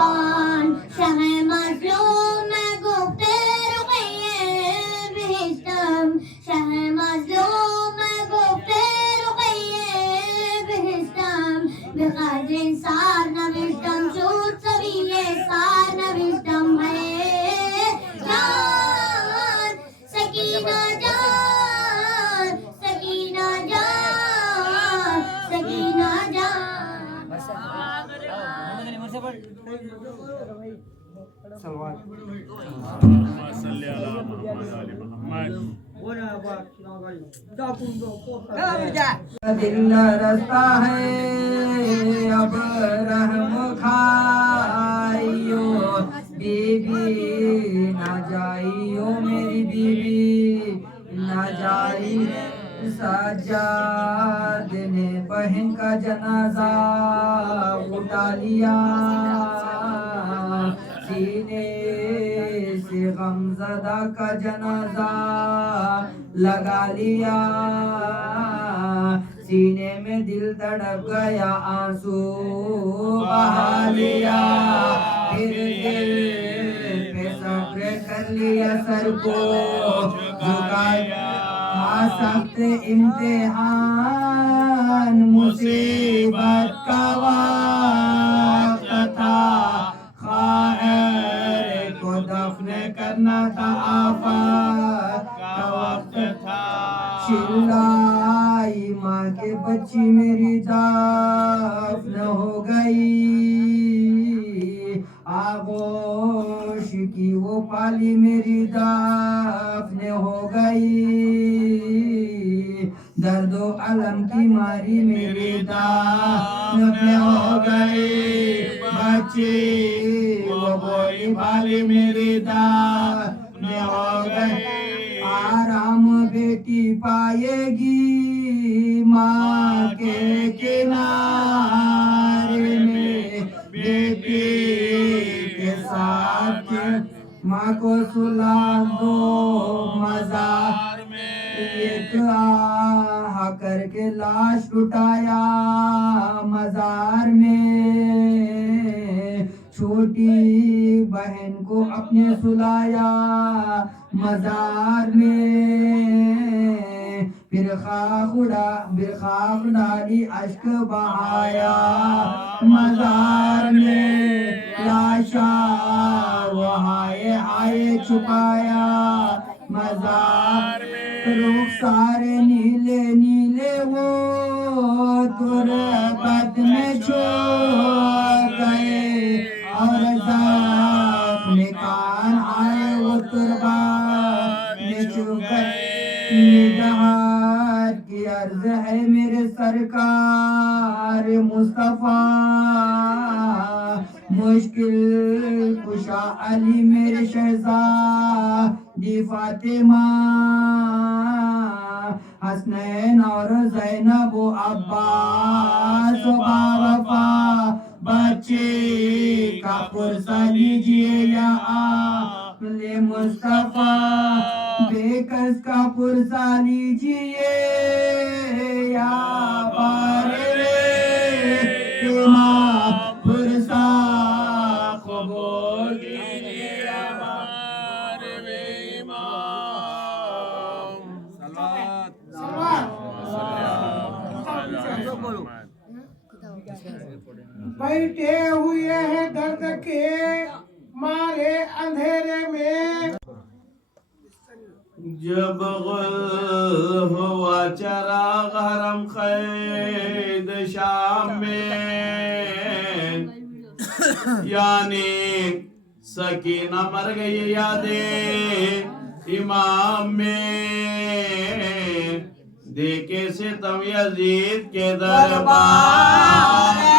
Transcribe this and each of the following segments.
قربان شہ مظلوم میں گفتے رقیے بہشتم شہ مظلوم میں گفتے رقیے بہشتم بقدر سار نوشتم شد سویے سار نوشتم ہے جان سکینہ جان سکینہ جان سکینہ جان دل رستا ہے اب رحم کھائیو بی بی نہ جائیو میری بیوی نہ جائی سجاد نے بہن کا جنازہ اٹھا لیا سینے سے غمزدہ کا جنازہ لگا لیا سینے میں دل تڑپ گیا آنسو بہا لیا پھر دل پہ صبر کر لیا سر کو جھکایا سخت امتحان مصیبت کا وقت تھا خیر کو دفن کرنا تھا آفات کا وقت تھا چلائی ماں کے بچی میری دفن ہو گئی آغوش کی وہ پالی میری دفن ہو گئی درد و علم کی ماری میری دفن ہو گئی بچی وہ بولی پالی میری دفن ہو گئی آرام بیٹی پائے گی ماں کے کنارے میں بیٹی کے ساتھ ماں کو سلا دو مزار میں ایک آہ کر کے لاش اٹھایا مزار میں چھوٹی بہن کو اپنے سلایا مزار میں پھر خاک ڈالی اشک بہایا مزار میں لاشا وہائے آئے چھپایا مزار میں رخسار نیلے نیلے وہ تربت میں چھوڑ گئے اور زخم کان آئے وہ تربت میں چھپ گئے نگہات کی عرض ہے میرے سرکار مصطفیٰ مشکل کشا علی میرے شہزادی فاطمہ حسنین اور زینب و عباس و باوفا بچے کا پرسہ لیجئے یا آل مصطفیٰ بے کس کا پرسہ لیجئے یا بار امام پرسہ قبول کیجئے یا بار امام بیٹھے ہوئے ہیں درد کے مارے اندھیرے میں جب غل ہوا چراغ حرم قید شام میں یعنی سکینہ مر گئی یادیں امام میں دیکھے ستم یزید کے دربار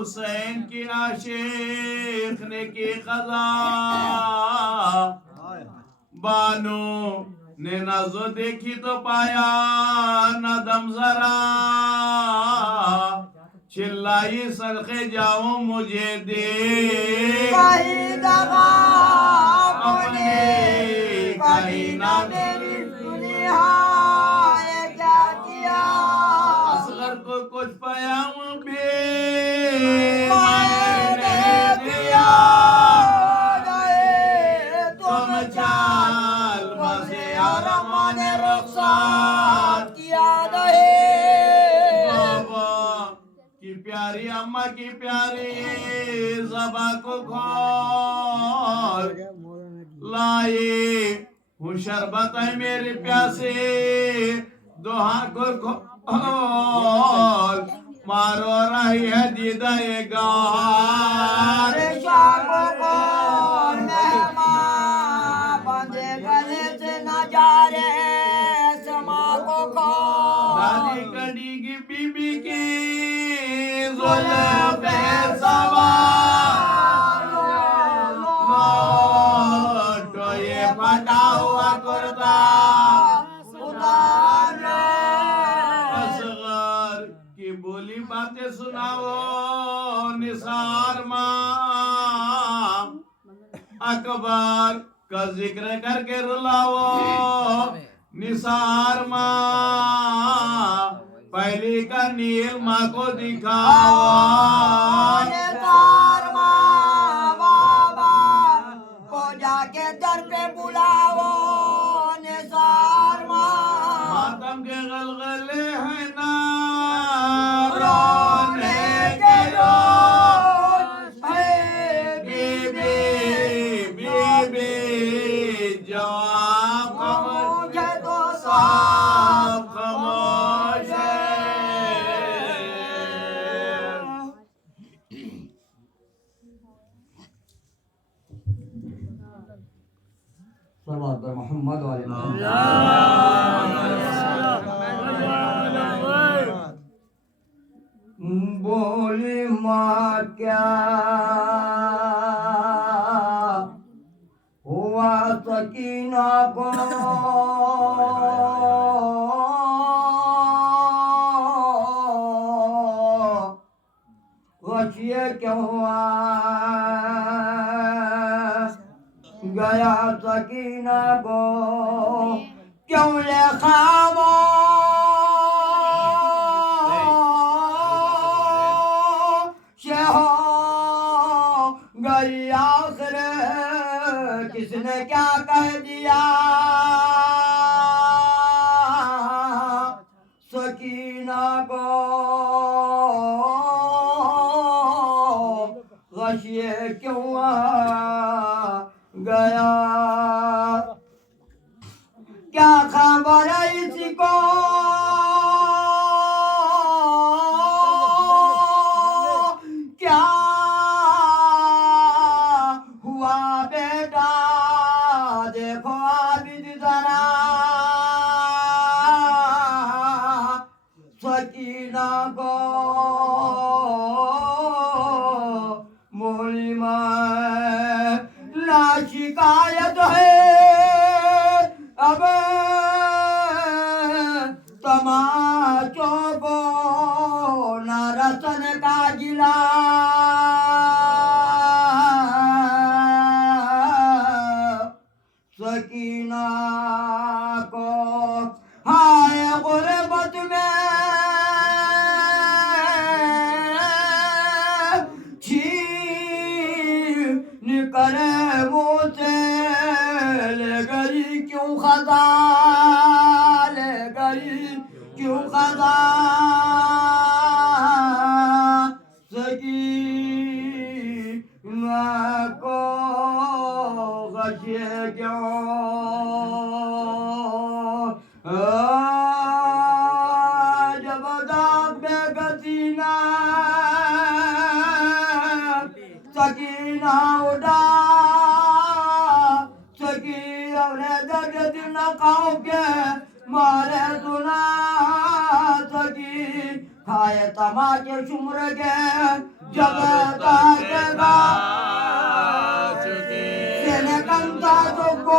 حسین کی عاشق نے کی قضا بانو نے نظر دیکھی تو پایا نہ دم ذرا چلائی سرخے جاؤں مجھے دے کہیں دغا اپنے کہیں نہ میری سنی ہائے کیا کیا اصغر کو کچھ پیام بھی میں نے دیا گئے تم چال بسے رحمان رخصت کیا نہیں بابا کی پیاری اماں کی پیاری زباں کو کھول لائے ہوں شربت ہے میرے پیاسے دوہاں کو کھول مارو رہی ہے دیدہ گار شاکو کو مہمان بندے گلے سے نہ جا رہے سما کو دادی کڑی کی بی بی کی زلف سوار تو یہ پھٹا ہوا کرتا اصغر کی بولی باتیں سناؤ نثار ماں اکبر کا ذکر کر کے رلاؤ نثار ماں پہلی کا نیل ماں کو دکھاؤ نثار ماں بابا کو جا کے در پہ بلاؤ نثار ماں ماتم کے غلغلے ہیں نا رونے کے روز بی بی جواب مجھے تو صاحب خاموش ہے صلوات پر محمد والے بولی ماں کیا ہوا سکینہ کو غشیے کیوں ہوا گیا سکینہ کو کیوں لے خاموش ہو گئی آخر کس نے کیا کہہ دیا سکینہ کو غشیے کیوں آ گیا کیا خبر ہے اس کو کیا ہوا بیٹا دیکھو عابد ذرا سکینہ کو مولی میں لا شکایت ہے اب تماچوں کو نہ رسن کا گلا سکینہ کو ہائے غربت میں چھین کرے منہ سے لے گئی کیوں خزا لے گئی کیوں خزا سکینہ کو غشیے کیوں جب داغ بے گزینہ سکینہ اٹھا سکینہ نے درد دل نہ کھاؤ کے مارے سنا سکی کھائے تماچے شمر کے جب تاکے گا سنے کنتا تو کو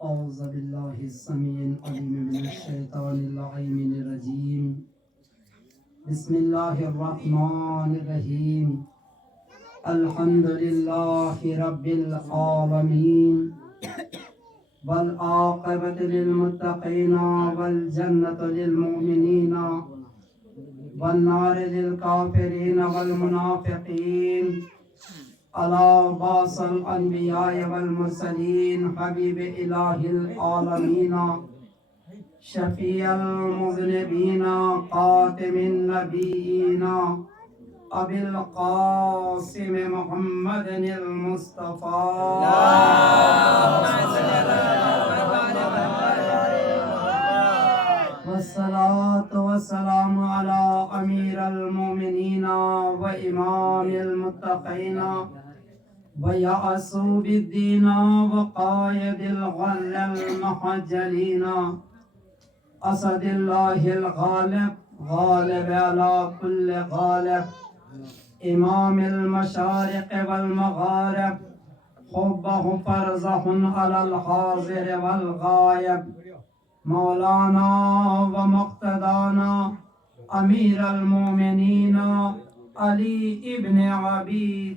أعوذ بالله السميع العليم من الشيطان اللعين الرجيم بسم الله الرحمن الرحيم الحمد لله رب العالمين والعاقبة للمتقين والجنة للمؤمنين والنار للكافرين والمنافقين على باص الأنبياء والمرسلين حبيب إله العالمين شفيع المذنبين خاتم النبيين أبي القاسم محمد المصطفى والصلاة والسلام على أمير المؤمنين وإمام المتقين ويعصوب الدين وقائد الغر المحجلين أسد الله الغالب غالب على كل غالب إمام المشارق والمغارب حبه فرزح على الحاضر والغائب مولانا ومقتدانا أمير المؤمنين علي ابن أبي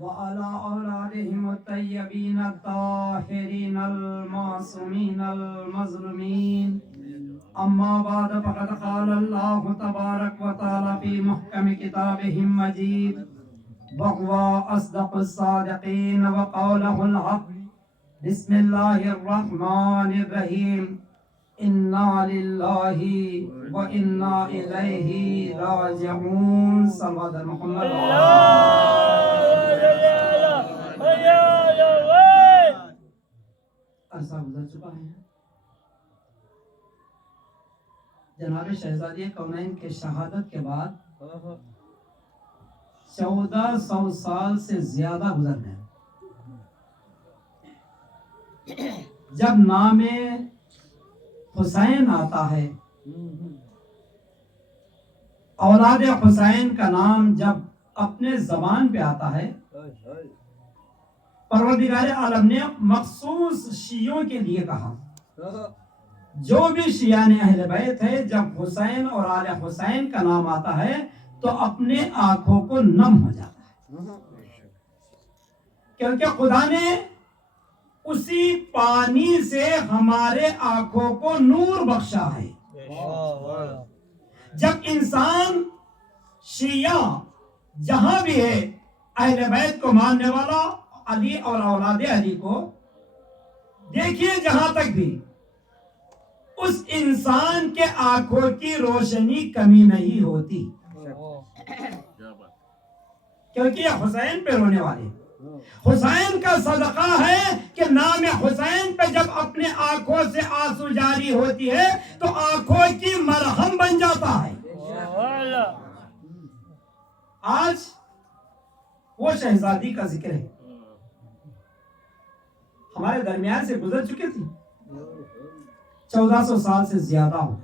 وعلى أولادهم الطيبين الطاهرين المعصومين المظلومين أما بعد فقد قال الله تبارك وتعالى في محكم كتابه المجيد وهو أصدق الصادقين وقوله الحق بسم الله الرحمن الرحيم إنا لله وإنا إليه راجعون صلوات محمد عرصہ گزر چکا ہے جناب شہزادی کونین کے شہادت کے بعد 1400 سال سے زیادہ گزر گئے جب نام حسین آتا ہے اولاد حسین کا نام جب اپنے زبان پہ آتا ہے، پروردگار عالم نے مخصوص شیعوں کے لیے کہا، جو بھی شیعان اہل بیت ہے، جب حسین اور آل حسین کا نام آتا ہے تو اپنے آنکھوں کو نم ہو جاتا ہے، کیونکہ خدا نے اسی پانی سے ہمارے آنکھوں کو نور بخشا ہے۔ جب انسان شیعہ جہاں بھی ہے اہل بیت کو ماننے والا، علی اور اولاد علی کو دیکھیے، جہاں تک بھی اس انسان کے آنکھوں کی روشنی کمی نہیں ہوتی، کیونکہ یہ حسین پہ رونے والے، حسین کا صدقہ ہے کہ نام حسین پہ جب اپنے آنکھوں سے آنسو جاری ہوتی ہے تو آنکھوں کی مرہم بن جاتا ہے۔ آج وہ شہزادی کا ذکر ہے، ہمارے درمیان سے گزر چکے تھی، 1400 سال سے زیادہ ہو،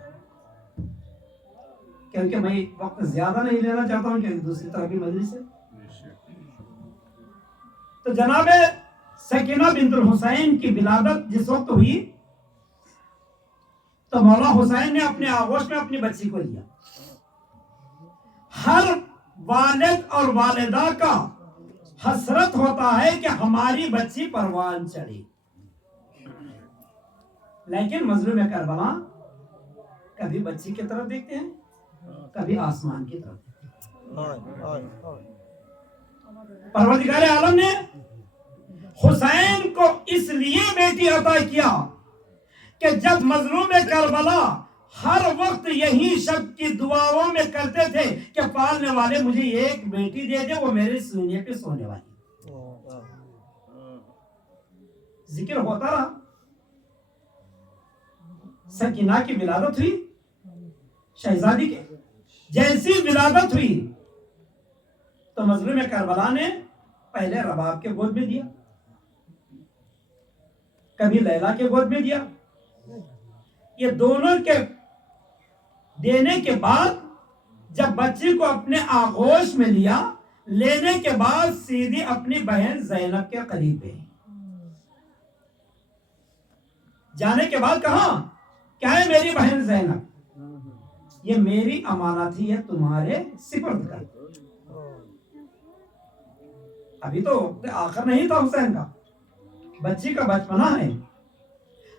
کیونکہ میں وقت زیادہ نہیں لینا چاہتا ہوں کہ دوسری طرف کی مجلس ہے۔ تو جناب سکینہ بنت الحسین کی ولادت جس وقت ہوئی تو مولا حسین نے اپنے آغوش میں اپنی بچی کو لیا۔ ہر والد اور والدہ کا حسرت ہوتا ہے کہ ہماری بچی پروان چڑھے، لیکن مظلوم کربلا کبھی بچی کی طرف دیکھتے ہیں، کبھی آسمان کی طرف دیکھتے ہیں۔ پروردگار عالم نے حسین کو اس لیے بیٹی عطا کیا کہ جب مظلوم کربلا ہر وقت یہی شب کی دعاؤں میں کرتے تھے کہ پالنے والے مجھے ایک بیٹی دے دے، وہ میرے سینے پہ سونے والی، ذکر ہوتا رہا۔ سکینہ کی ولادت ہوئی، شہزادی کی جیسی ولادت ہوئی تو مظلوم کربلا نے پہلے رباب کے گود میں دیا، کبھی لیلا کے گود میں دیا۔ یہ دونوں کے دینے کے بعد جب بچی کو اپنے آغوش میں لیا، لینے کے بعد سیدھی اپنی بہن زینب کے قریب گئی، جانے کے بعد کہا کیا ہے میری بہن زینب، یہ میری امانت ہی ہے، تمہارے سپرد کر۔ ابھی تو آخر نہیں تھا حسین کا، بچی کا بچپنا ہے۔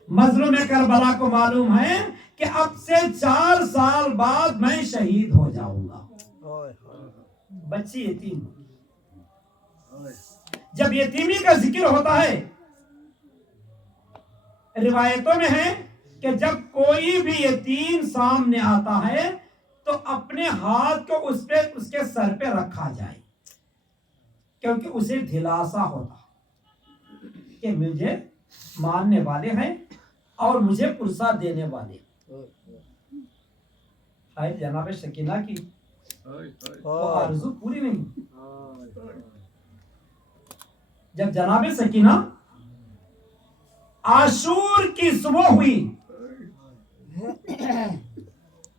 مظلوم کربلا کو معلوم ہے کہ اب سے 4 سال بعد میں شہید ہو جاؤں گا، بچی یتیم۔ جب یتیمی کا ذکر ہوتا ہے، روایتوں میں ہے کہ جب کوئی بھی یتیم سامنے آتا ہے تو اپنے ہاتھ کو اس کے سر پہ رکھا جائے، کیونکہ اسے دلاسا ہوتا کہ مجھے ماننے والے ہیں اور مجھے پرسا دینے والے۔ جناب سکینہ کی وہ آرزو پوری نہیں۔ جب جناب سکینہ عاشور کی صبح ہوئی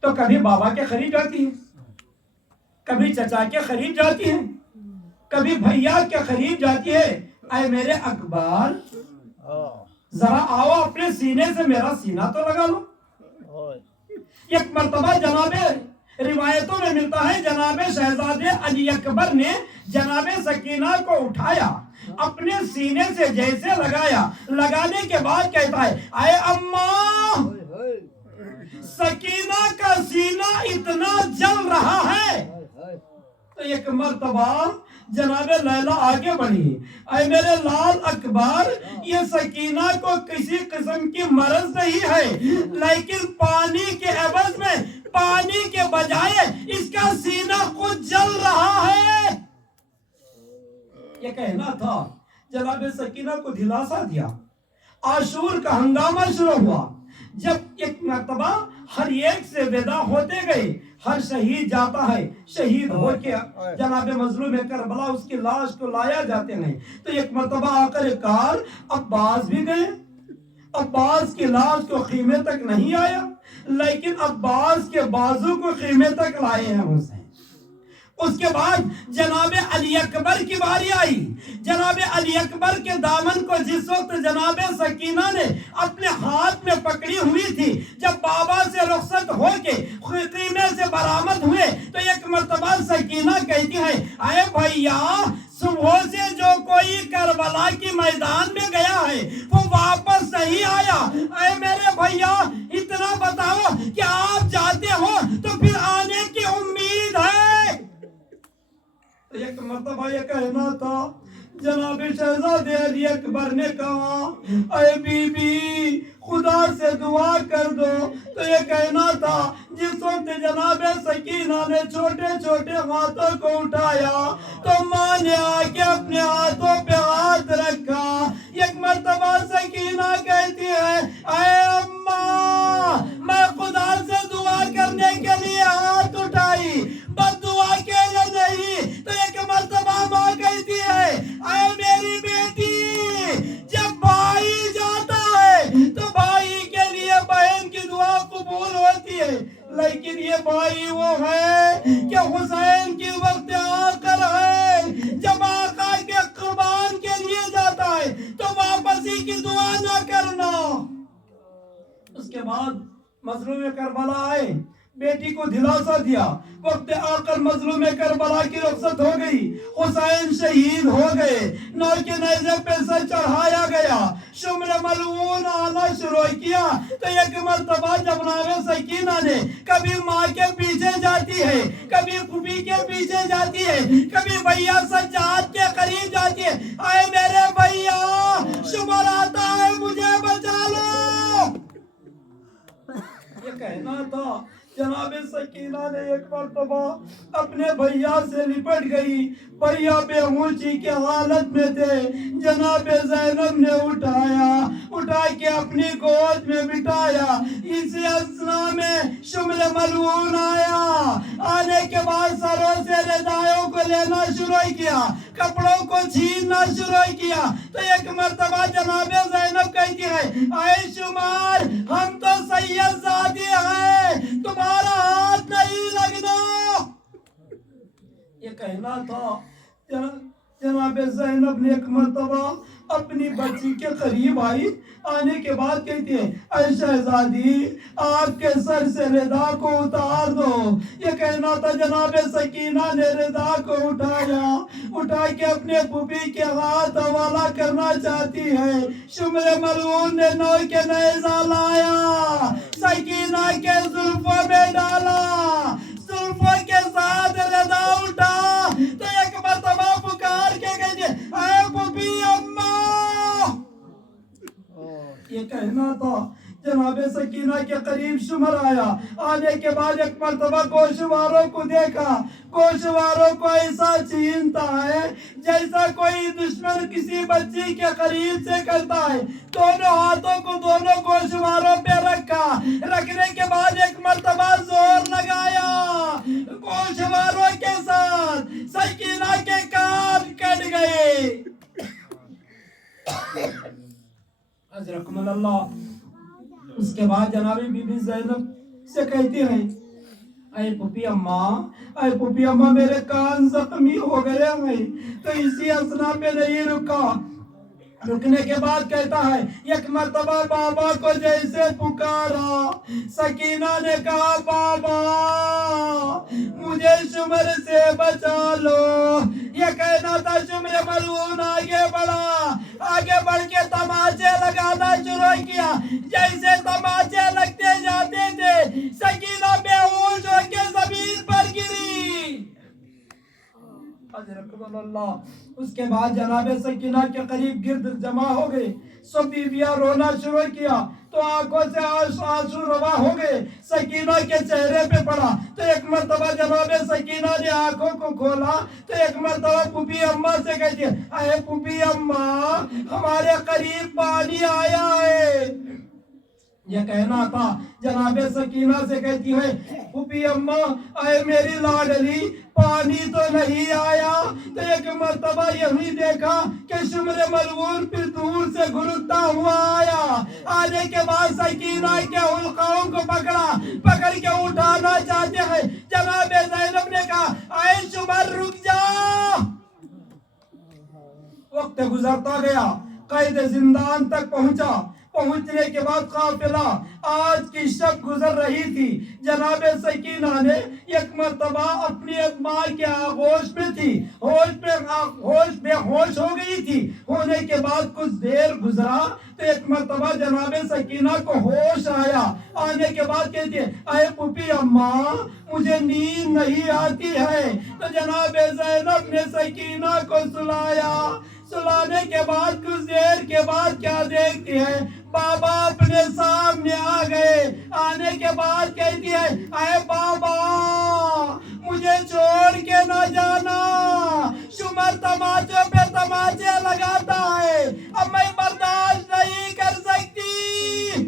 تو کبھی بابا کے قریب جاتی ہے، کبھی چچا کے قریب جاتی ہے، کبھی بھیا کے قریب جاتی ہے، اے میرے اکبر ذرا آؤ اپنے سینے سے میرا سینہ تو لگا لو۔ ایک مرتبہ جناب روایتوں میں ملتا ہے جناب شہزادے علی اکبر نے جناب سکینہ کو اٹھایا، اپنے سینے سے جیسے لگایا، لگانے کے بعد کہتا ہے اے اماں، سکینہ کا سینہ اتنا جل رہا ہے۔ تو ایک مرتبہ جناب لیلا آگے بڑھی، اے میرے لال اکبر، یہ سکینہ کو کسی قسم کی مرض نہیں ہے، لیکن پانی کے عوض میں پانی کے بجائے اس کا سینہ خود جل رہا ہے۔ یہ کہنا تھا، جناب سکینہ کو دلاسا دیا۔ عاشور کا ہنگامہ شروع ہوا، جب ایک مرتبہ ہر ایک سے ودا ہوتے گئے، ہر شہید جاتا ہے، شہید ہو کے جناب مظلوم کربلا اس کی لاش کو لایا جاتے ہیں، تو ایک مرتبہ آخر کار عباس بھی گئے، عباس کی لاش کو خیمے تک نہیں آیا، لیکن عباس کے بازو کو خیمے تک لائے ہیں حسین۔ اس کے بعد جناب علی اکبر کی باری آئی۔ جناب علی اکبر کے دامن کو جس وقت جناب سکینہ نے اپنے ہاتھ میں پکڑی ہوئی تھی، جب بابا سے رخصت ہو کے خیمے سے برآمد ہوئے تو ایک مرتبہ سکینہ کہتی ہے، اے بھیا صبح سے جو کوئی کربلا کی میدان میں گیا ہے وہ واپس نہیں آیا۔ اے میرے بھیا اتنا بتاؤ کہ آپ جاتے ہو تو پھر آنے کی امید ہے۔ ایک مرتبہ یہ کہنا تھا، جناب شہزادے علی اکبر نے کہا، اے بی بی خدا سے دعا کر دو۔ تو یہ کہنا تھا جس وقت جناب سکینہ نے چھوٹے چھوٹے ہاتھوں کو اٹھایا تو ماں نے آ کے اپنے ہاتھوں پہ ہاتھ رکھا۔ ایک مرتبہ سکینہ کہتی ہے، اے اماں میں خدا سے دعا کرنے کے لیے ہاتھ اٹھائی، بس دعا کے لیے نہیں۔ تو ایک مرتبہ ماں کہتی ہے، اے میری بیٹی جب بھائی جاتا ہے تو بھائی کے لیے بہن کی دعا قبول ہوتی ہے، لیکن یہ بھائی وہ ہے کہ حسین کی وقت آخر ہے، جب آقا کے قربان کے لیے جاتا ہے تو واپسی کی دعا نہ کرنا۔ اس کے بعد مظلوم کربلا آئے، بیٹی کو دلاسا دیا، وقت آخر مظلوم کربلا کی رخصت ہو گئی، حسین شہید ہو گئے، نو کے نیزے پہ سر چڑھایا گیا، شمر ملعون آنا شروع کیا۔ تو ایک مرتبہ جناب سکینہ نے کبھی ماں کے پیچھے جاتی ہے، کبھی پھوپھی کے پیچھے جاتی ہے، کبھی بھیا سجاد کے قریب جاتی ہے، اے میرے بھیا شمر آتا ہے مجھے بچا لو۔ یہ کہنا تھا، جناب سکینہ نے ایک مرتبہ اپنے بھیا سے لپٹ گئی، بھیا بے ہوشی کے حالت میں تھے، جناب زینب نے اٹھا کے اپنی گود میں بٹھایا۔ اسی اثنا میں شمر ملعون آیا، آنے کے بعد سروں سے ردائیوں کو لینا شروع کیا، کپڑوں کو چھیننا شروع کیا۔ تو ایک مرتبہ جناب زینب کہتی ہے، اے شمار ہم تو سید زادی ہیں، تمہارا ہاتھ نہیں لگنا۔ یہ کہنا تھا، جناب زینب نے ایک مرتبہ اپنی بچی کے قریب آئی، آنے کے بعد کہتی ہے، اے شہزادی آپ کے سر سے ردا کو اتار دو۔ یہ کہنا تھا، جناب سکینہ نے ردا کو اٹھا کے اپنے پھوپھی کے ہاتھ حوالہ کرنا چاہتی ہے۔ شمر ملعون نے نو کے نیزہ لایا، سکینہ کے زلفوں میں ڈالا، زلفوں کے ساتھ ردا اٹھا۔ تو ایک مرتبہ پکار کے کہتی ہے، اے پھوپھی اماں۔ یہ کہنا تھا، جناب سکینہ کے قریب شمر آیا، آنے کے بعد ایک مرتبہ گوشواروں کو دیکھا، گوشواروں کو ایسا چھینتا ہے جیسا کوئی دشمن کسی بچی کے قریب سے کرتا ہے۔ دونوں ہاتھوں کو دونوں گوشواروں پہ رکھا، رکھنے کے بعد ایک مرتبہ زور لگایا، گوشواروں کے ساتھ سکینہ کے کان کٹ گئے۔ حضرکم اللہ۔ اس کے بعد جناب بی بی زینب سے کہتی ہے، اے پھوپھی اماں میرے کان زخمی ہو گئے ہیں۔ تو اسی اثنا پہ نہیں رکا، رکنے کے بعد کہتا ہے، ایک مرتبہ بابا کو جیسے پکارا، سکینہ نے کہا، بابا مجھے شمر سے بچا لو۔ یہ کہنا تھا، شمر ملعون آگے بڑھ کے تماچے لگانا شروع کیا۔ جیسے تماچے لگتے جاتے تھے، سکینہ بے ہوش ہو کے زمین پر گری۔ حضرت اللہ۔ اس کے بعد جناب سکینہ کے قریب گرد جمع ہو گئے، سب بیویاں رونا شروع کیا تو آنکھوں سے آنسو روا ہو گئے، سکینہ کے چہرے پہ پڑا۔ تو ایک مرتبہ جناب سکینہ نے آنکھوں کو کھولا تو ایک مرتبہ پھوپھی اماں سے کہتی ہے، اے پھوپھی اماں ہمارے قریب پانی آیا ہے۔ یہ کہنا تھا، جناب سکینہ سے کہتی ہے، پھوپھی اما اے میری لاڈلی پانی تو نہیں آیا. تو ایک مرتبہ یہی دیکھا کہ شمر ملعون پھر دور سے گھرکتا ہوا آیا. آنے کے بعد سکینہ کے حلقوں کو پکڑ کے اٹھانا چاہتے ہیں. جناب زینب نے کہا اے شمر رک جا. وقت گزرتا گیا، قید زندان تک پہنچنے کے بعد قافلہ آج کی شب گزر رہی تھی. جناب سکینہ نے ایک مرتبہ اپنی ماں کے آغوش میں تھی، ہوش ہو گئی تھی. ہونے کے بعد کچھ دیر گزرا تو ایک مرتبہ جناب سکینہ کو ہوش آیا. آنے کے بعد کہتی ہے اے پھوپھی اماں مجھے نیند نہیں آتی ہے. تو جناب زینب نے سکینہ کو سلانے کے بعد کچھ دیر کے بعد کیا دیکھتی ہے، بابا اپنے سامنے آ گئے. آنے کے بعد کہتی ہے اے بابا مجھے چھوڑ کے نہ جانا، شمر تماچے پہ تماچے لگاتا ہے، اب میں برداشت نہیں کر سکتی.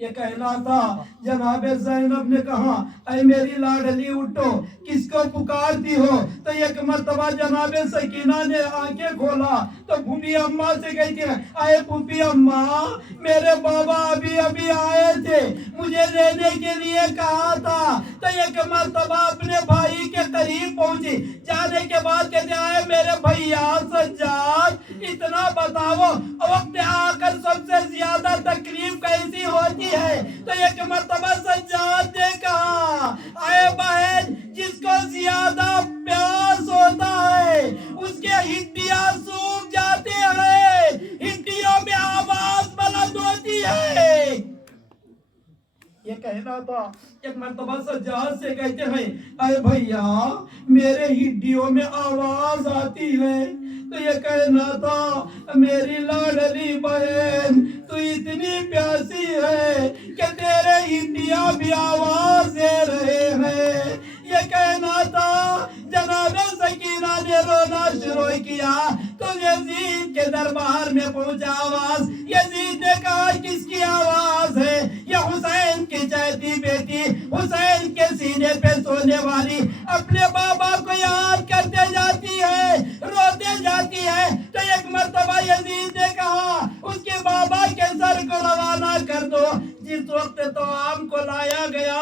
یہ کہنا تھا. جناب زینب نے کہا اے میری لاڈلی اٹھو، کس کو پکارتی ہو؟ تو ایک مرتبہ جناب سکینہ نے آنکھیں کھولا تو پھوپھی اماں سے کہتی ہے اے پھوپھی اماں میرے بابا ابھی آئے تھے، مجھے لینے کے لیے کہا تھا. تو ایک مرتبہ اپنے بھائی کے قریب پہنچی. جانے کے بعد کہتے ہیں میرے بھیا سجاد اتنا بتاؤ وقت آ کر سب سے زیادہ تکلیف کیسی ہوتی ہے؟ تو ایک مرتبہ سجاد نے کہا اے بہن جس کو زیادہ پیاس ہوتا ہے اس کے ہڈیاں سوکھ جاتے ہیں، ہڈیوں میں آواز بلند ہوتی ہے. یہ کہنا تھا. ایک مرتبہ سجاد سے کہتے ہیں اے بھیا میرے ہڈیوں میں آواز آتی ہے. تو یہ کہنا تھا میری لاڈلی بہن تو اتنی پیاسی ہے کہ تیرے ہڈیاں بھی آواز دے رہے ہیں. یہ کہنا تھا. جناب سکینہ نے رونا شروع کیا تو یزید کے دربار میں پہنچا آواز. یزید نے کہا کس کی آواز ہے؟ یہ حسین کی چہتی بیٹی، حسین کے سینے پہ سونے والی اپنے بابا کو یاد کرتے جاتی ہے، روتے جاتی ہے. تو ایک مرتبہ یزید نے کہا اس کے بابا کے سر کو روانہ کر دو. جس وقت توام کو لایا گیا،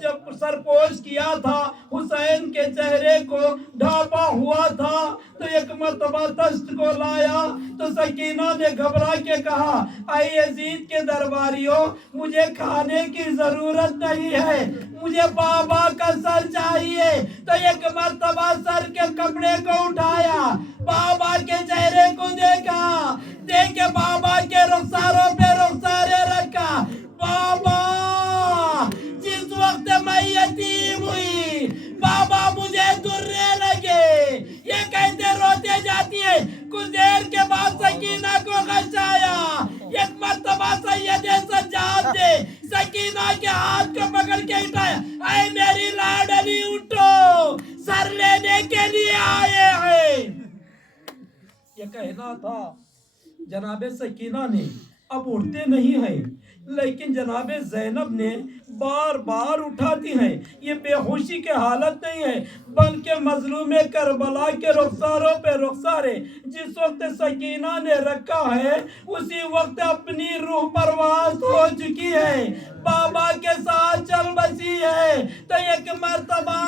جب سرپوش کیا تھا حسین کے چہرے کو ڈھانپا ہوا تھا، تو ایک مرتبہ تشت کو لایا تو سکینہ نے گھبرا کے کہا اے یزید کے درباریوں مجھے کھانے کی ضرورت نہیں ہے، مجھے بابا کا سر چاہیے. تو ایک مرتبہ سر کے کپڑے کو اٹھایا، بابا کے چہرے کو دیکھا، دیکھے بابا کے رخساروں پہ رخسارے رکھا. بابا جس وقت میں یتیم ہوئی بابا مجھے درنے لگے. یہ کہتے روتے جاتی ہے. کچھ دیر کے بعد سکینہ کو غش آیا. ایک مرتبہ سید سجاد نے سکینہ کے ہاتھ کو پکڑ کے اٹھایا. اے میری لاڈلی اٹھو، سر لینے کے لیے آئے ہیں. یہ کہنا تھا. جناب سکینہ نے اب اٹھتے نہیں ہیں لیکن جناب زینب نے بار بار اٹھاتی ہیں. یہ بے ہوشی کے حالت نہیں ہے بلکہ مظلوم کربلا کے رخساروں پہ رخسارے جس وقت سکینہ نے رکھا ہے اسی وقت اپنی روح پرواز ہو چکی ہے، بابا کے ساتھ چل بسی ہے. تو ایک مرتبہ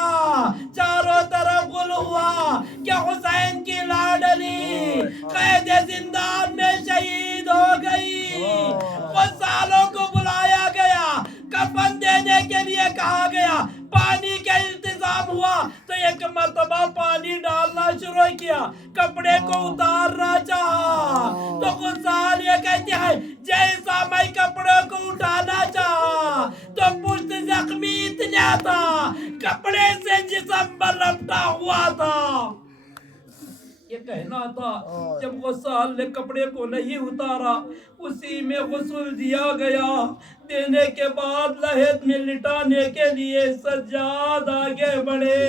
چاروں طرف گل ہوا کہ حسین کی لاڈلی قید زندان میں شہید ہو گئی. خود سالوں کو بلایا گیا، کفن دینے کے لیے کہا گیا، پانی کا انتظام ہوا تو ایک مرتبہ پانی ڈالنا شروع کیا، کپڑے کو اتارنا چاہا تو غزال یہ کہتے ہیں جیسا میں کپڑے کو اٹھانا چاہا تو پشت زخمی اتنا تھا، کپڑے سے جسم پر لپٹا ہوا تھا. یہ کہنا تھا جب غسال نے کپڑے کو نہیں اتارا اسی میں غسل دیا گیا. دینے کے بعد لحد میں لٹانے کے لیے سجاد آگے بڑھے،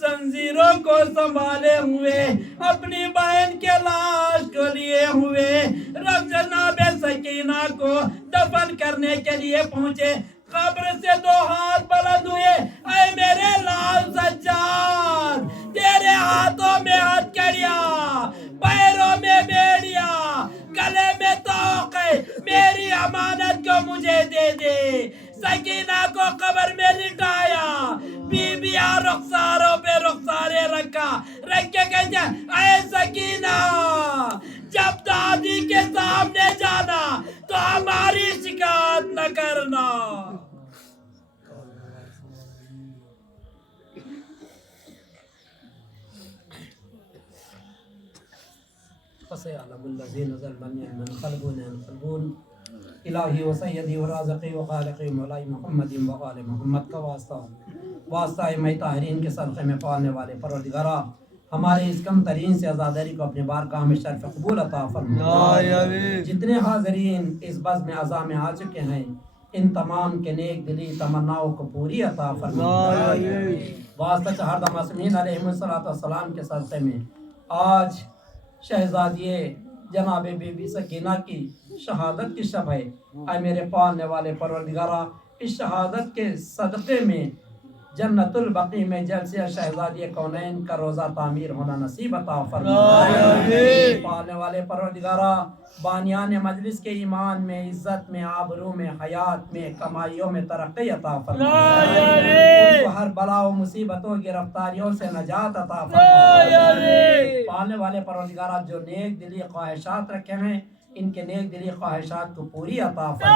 زنجیروں کو سنبھالے ہوئے، اپنی بہن کے لاش کو لیے ہوئے جناب سکینہ کو دفن کرنے کے لیے پہنچے. قبر سے 2 ہاتھ کو قبر میں لٹایا بیویاں رخساروں پہ رخسارے رکھ کے کہتے اے سکینہ جب دادی کے سامنے جانا تو ہماری شکایت نہ کرنا. فَسَيَعْلَمُ الَّذِينَ ظَلَمُوا مَنْ يَنقلبون الہی و سیدی و رازقی و خالقی مولائی محمد و آل محمد کا واسطہ میں طاہرین کے صدقے میں پالنے والے پروردگارا ہمارے اس کم ترین سے عزاداری کو اپنے بارگاہ میں شرف قبول عطا فرما. جتنے حاضرین اس بزم میں عزا میں آ چکے ہیں ان تمام کے نیک دلی تمناؤں کو پوری عطا فرما. واسطہ چہردہ معصومین علیہ السلام کے صدقے میں آج شہزادی جناب بی بی سکینہ کی شہادت کی شب ہے. اے میرے پالنے والے پروردگارا اس شہادت کے صدقے میں جنت البقیع میں جلسہ شہزادی کونین کا روزہ تعمیر ہونا نصیب عطا فرما. پالنے والے پروردگارا بانیان مجلس کے ایمان میں عزت میں آبرو میں حیات میں کمائیوں میں ترقی عطا فرما. ان کو ہر بلا و مصیبتوں گرفتاریوں سے نجات عطا فرما. پالنے والے پروردگارا جو نیک دلی خواہشات رکھے ہیں ان کے نیک دلی خواہشات کو پوری عطا فرما.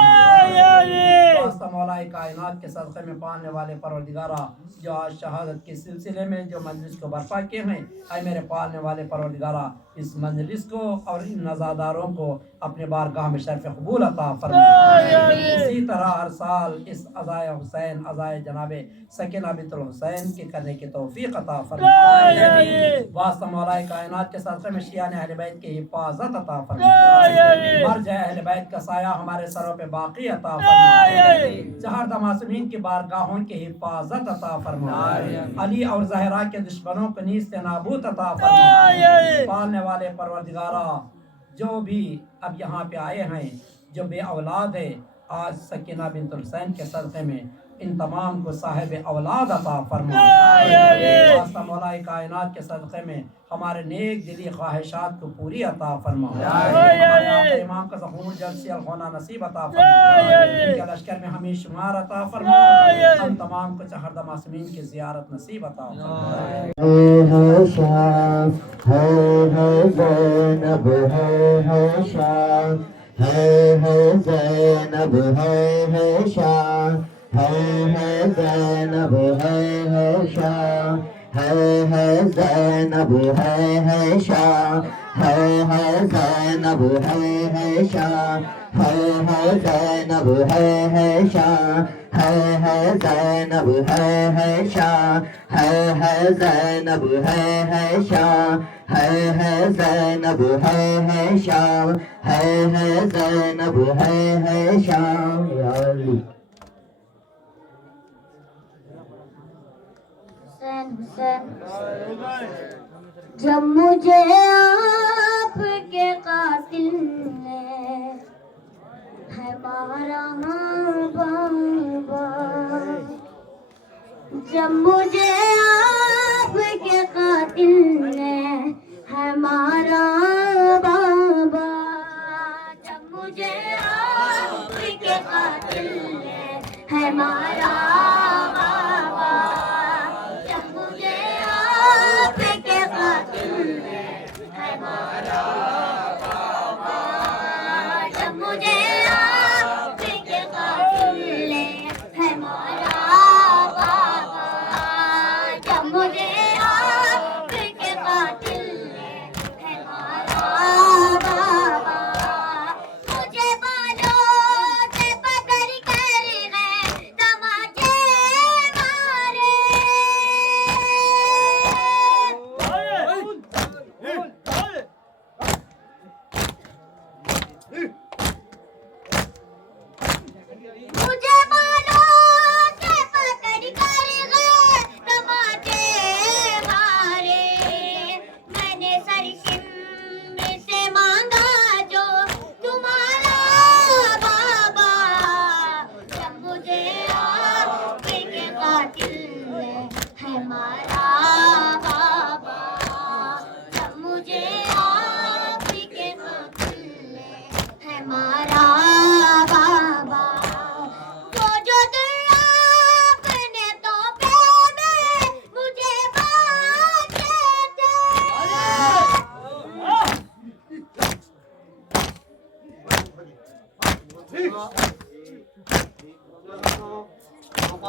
واسطہ مولا کائنات کے صدقے میں پالنے والے پروردگارا جو آج شہادت کے سلسلے میں جو مجلس کو برپا کیے ہیں اے میرے پالنے والے پروردگارا اس مجلس کو اور ان نزاداروں کو اپنے بارگاہ میں شرف قبول عطا فرما. اسی طرح ہر سال اس عزائے حسین عزائے جناب سکینہ بنت الحسین کے کرنے کی توفیق عطا فرما. واسطہ مولا کائنات کے صدقے میں شیعان اہل بیت کی حفاظت عطا فرما. مرجع اہل بیت کا سایہ ہمارے سروں پہ باقی عطا فرما. چہردہ معصومین کی بارگاہوں کی حفاظت عطا فرما. علی اور زہرا کے دشمنوں کو نیست نابود عطا فرما. پالنے والے پروردگارا جو بھی اب یہاں پہ آئے ہیں جو بے اولاد ہے آج سکینہ بنت الحسین کے صدقے میں ان تمام کو صاحب اولاد عطا فرما. واسطہ مولا کائنات کے صدقے میں ہمارے نیک دلی خواہشات کو پوری عطا فرما. ہمارے آقا امام کا ظہور جلد سے ہونا نصیب عطا فرما. ان کے لشکر میں ہمیں شمار عطا فرما. ہم تمام کو چہردہ معصومین کی زیارت نصیب عطا جب مجھے آپ کے قاتل نے ہے مارا بابا، جب مجھے آپ کے قاتل نے ہے مارا بابا، جب مجھے آپ کے قاتل نے ہے مارا بابا، جب مجھے آپ کے قاتل نے ہے مارا بابا، جب مجھے آپ کے قاتل نے ہے مارا بابا، جب مجھے آپ کے قاتل نے ہے مارا بابا، مجھے بالوں سے پکڑ کر گئے تماچے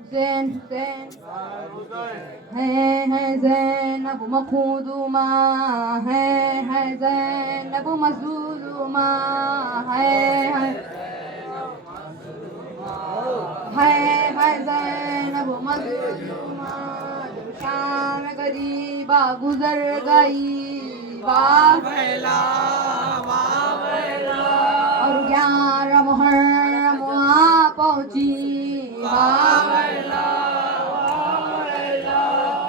حسين ہے زینب مخدومہ ہے زینب مظلومہ ہے زینب مظلومہ، جب شام غریبہ گزر گئی اور 11 محرم وہاں پہنچی،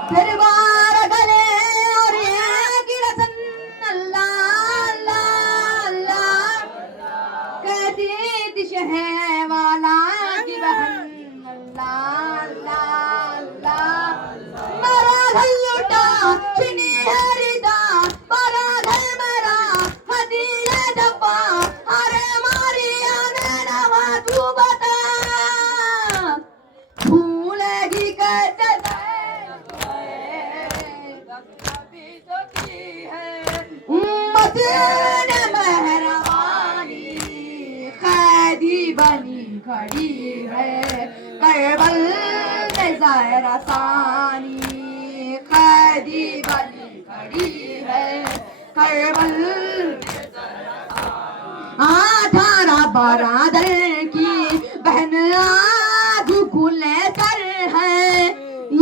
پھر بار گلے اور ایک رسن اللہ اللہ اللہ کہتی تھی شہر والا کی بہن اللہ اللہ اللہ، میرا گھر لوٹا چنی ہریدا، میرا گھر میرا ہدیے ڈبا، ارے ماری آنے نوا تو بتا، بھولے گی کیسے امت نے مہربانی قیدی بنی کھڑی ہے، کربل میں ظاہرہ ثانی قیدی بنی کھڑی ہے، کربل 18 برادر کی بہن آگ کھلے سر ہے،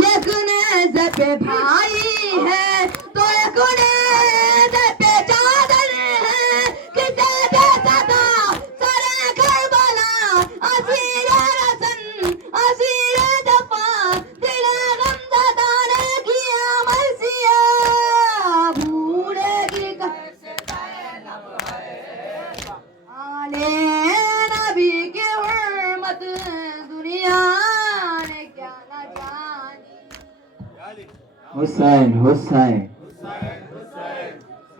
ایک نیزے پہ بھائی ہے تو ایک نیزے پہ چادر ہے، کسے دے صدا سر کربلا، اسیر رسن اسیر جفا، دل غمزدہ نے کیا مرثیہ، بھولے گی کیسے زینب آلے نبی کی حرمت دنیا نے کیا نہ جانی۔ حسین حسین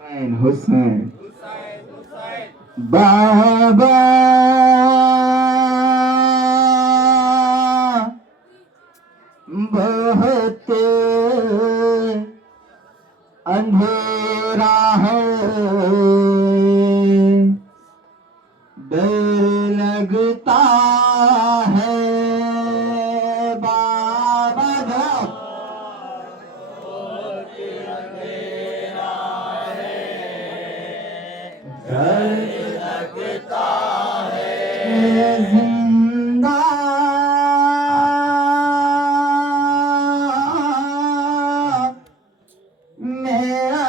حسین حسین بابا بہت اندھیرا ہے، ڈر لگتا ہے بابا جان، زندہ میرا